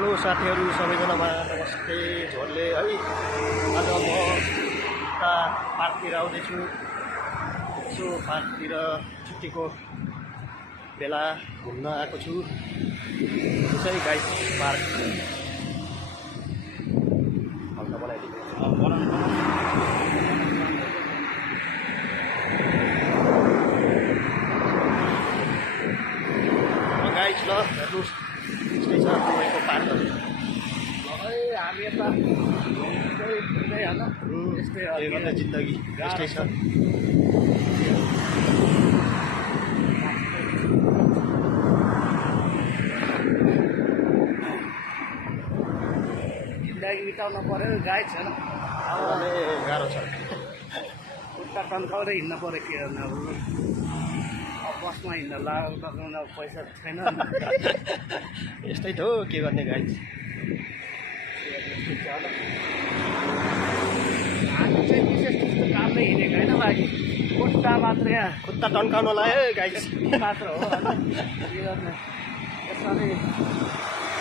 Hello साथीहरू सबैजनामा नमस्ते झोलले है। आज म उता पार्कतिर आउँदैछु। यसो पार्कतिर छुट्टीको बेला घुम्न आएको छु। यसै गाइस पार्क हल्का गाइस ल हेर्नुहोस् यस्तै छ दुबईको पार्कहरू। हामी यता घुम्दै होइन यस्तै गर्दा जिन्दगी यस्तै छ। जिन्दगी बिताउन पर्यो गाई छैन गाह्रो छ। खुट्टा तन्काउँदै हिँड्न पर्यो के गर्नु अब बसमा हिँड्न लाग्दा पैसा छैन। यस्तै त हो के गर्ने गाई। हामी चाहिँ विशेष त्यस्तो कामले हिँडेको होइन बाँकी खुट्टा मात्र यहाँ खुट्टा टन्काउन लाग्यो गाई मात्र हो होइन के गर्ने। यसमा चाहिँ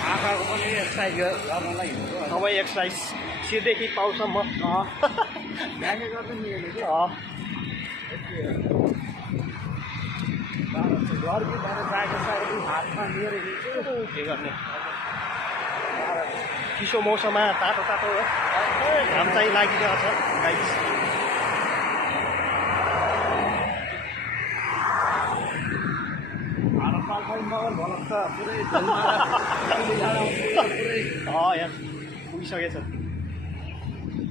आँखाको पनि एक्सर्साइज गर्नलाई हिँडेको सबै एक्सर्साइज सिरदेखि पाउसम्म ब्याङ्कै गर्दै मिलेको कि घर कि बाहिर गएको साइड हातमा लिएर हिँड्छु के गर्ने। चिसो मौसममा तातो तातो घाम चाहिँ लागिरहेको छ गाई। मगर भलक त पुरै पुरै यहाँ पुगिसकेछ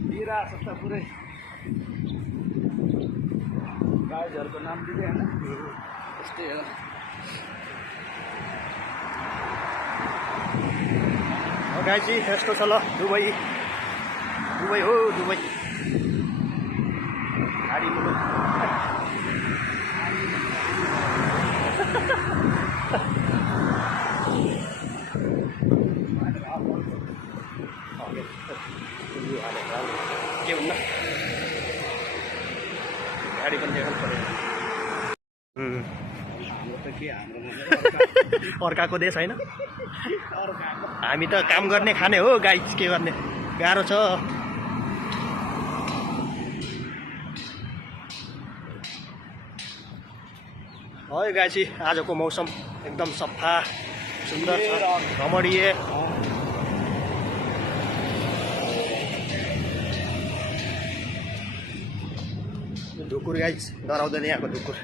दिइरहेको छ त पुरै गाईहरूको नाम दिँदै होइन त्यस्तै हो। गाई चाहिँ यस्तो छ ल दुबई दुबई हो दुबई गाडी मुलुक। के हुन्न गाडी पनि देखाउनु पऱ्यो। हाम्रो त के हाम्रो अर्काको देश होइन हामी त काम गर्ने खाने हो गाई के गर्ने गाह्रो छ। है गाई चाहिँ आजको मौसम एकदम सफा सुन्दर छ रमणीय। ढुकुर गाई डराउँदैन यहाँको ढुकुर।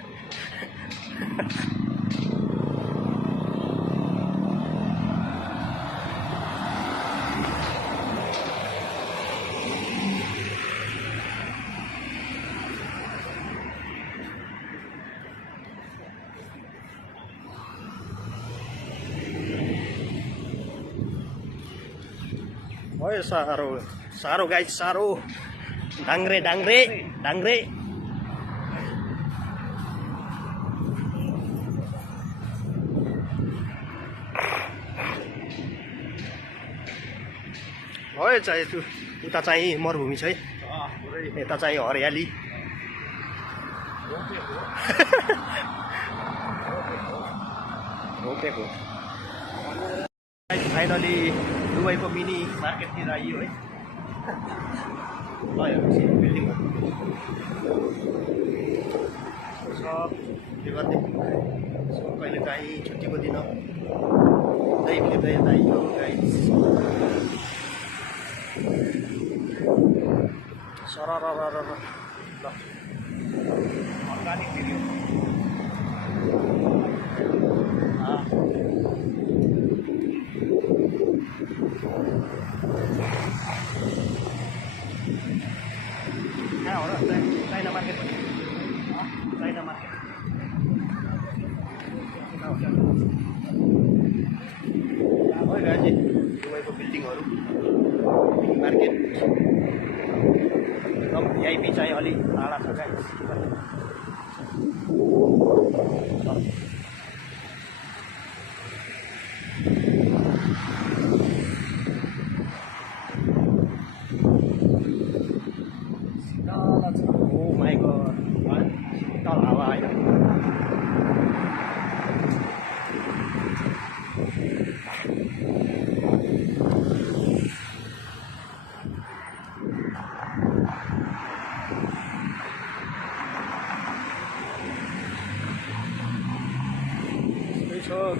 है साह्रो साह्रो गाई साह्रो डाङ्ग्रे डाङ्ग्रे डाङ्ग्रे। है चाहिँ उता चाहिँ मरुभूमि छ है यता चाहिँ हरियाली। रोपेको फाइनली दुबईको मिनी मार्केटतिर आइयो है। ल हेर्नुहोस् बिल्डिङ सब के गर्ने कहिले काहीँ छुट्टीको दिन हिँड्दै फिर्दै यता आइयो गाई। सरर ल अर्गानिक भिडियो कहाँ हो र चाइना मार्केट भन्ने चाइना मार्केट है गाजी दुबईको बिल्डिङहरू मिनी मार्केट एकदम भिआइपी चाहिँ अलिक टाढा छ गाई। ओ माई गॉड शीतल हावा होइन।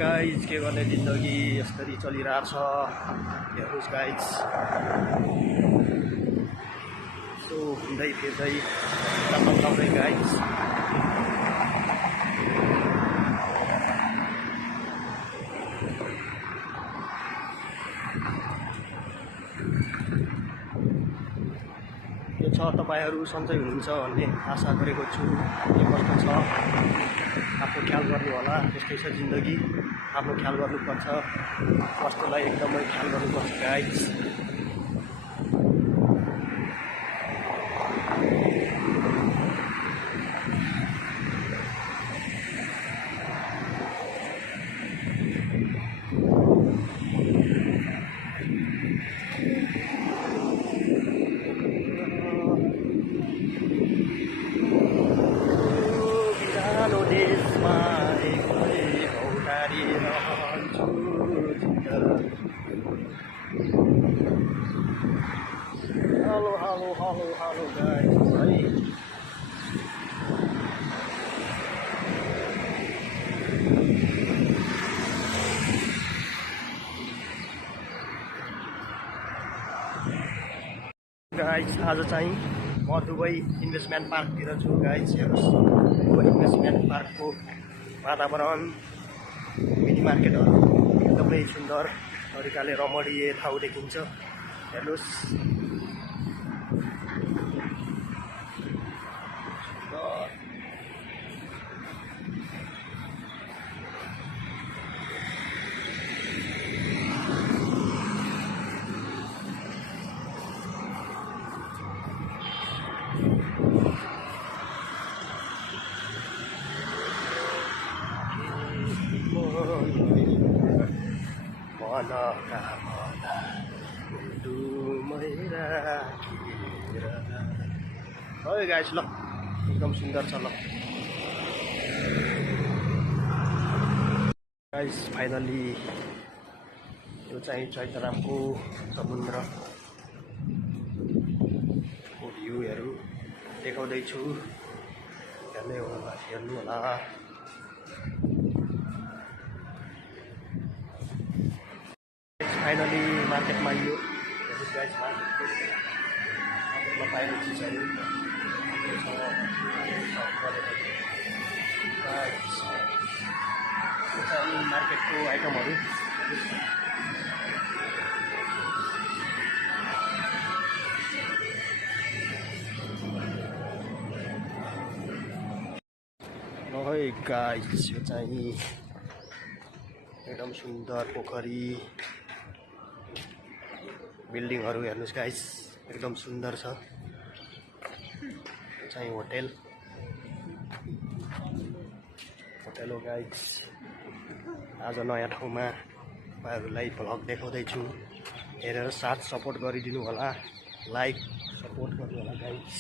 गाइज के गर्ने जिन्दगी यसरी चलिरहेछ हेर्नुहोस् गाइज सो घुम्दै फिर्दै चलाउँदै गाइज यो छ तपाईँहरू सन्चै हुनुहुन्छ भन्ने आशा गरेको छु के कस्तो छ आफ्नो ख्याल गर्नु होला त्यस्तै छ जिन्दगी आफ्नो ख्याल गर्नुपर्छ स्वास्थ्यलाई एकदमै ख्याल गर्नुपर्छ guys Hello guys, right? Guys, आज चाहिँ म दुबई इन्भेस्टमेन्ट पार्कतिर छु गाइज हेर्नुहोस् दुबई इन्भेस्टमेन्ट पार्कको वातावरण मिनी मार्केटहरू एकदमै सुन्दर तरिकाले रमणीय ठाउँ देखिन्छ हेर्नुहोस् है गाइस ल एकदम सुन्दर छ ल गाइस फाइनली यो चाहिँ चैतरामको समुद्रको भ्यूहरू देखाउँदैछु हेर्नु होला फाइनली मार्केटमा यो गाइस मार्केटमा पाइने चिजहरू मार्केटको आइटमहरू है गाइस यो चाहिँ एकदम सुन्दर पोखरी बिल्डिङहरू हेर्नुहोस् गाइस एकदम सुन्दर छ चाहिँ होटेल हो गाइस आज नयाँ ठाउँमा तपाईँहरूलाई भ्लग देखाउँदैछु हेरेर साथ सपोर्ट गरिदिनु होला लाइक सपोर्ट गर्नु होला गाइस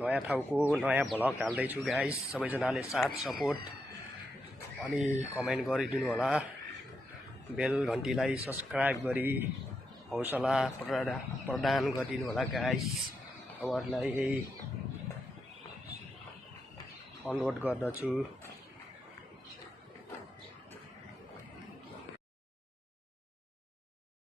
नयाँ ठाउँको नयाँ भ्लग हाल्दैछु गाइस सबैजनाले साथ सपोर्ट अनि कमेन्ट गरिदिनु होला बेल घन्टीलाई सब्सक्राइब गरी हौसला प्रदान गरिदिनु होला गाइस तपाईँहरूलाई अनुरोध गर्दछु।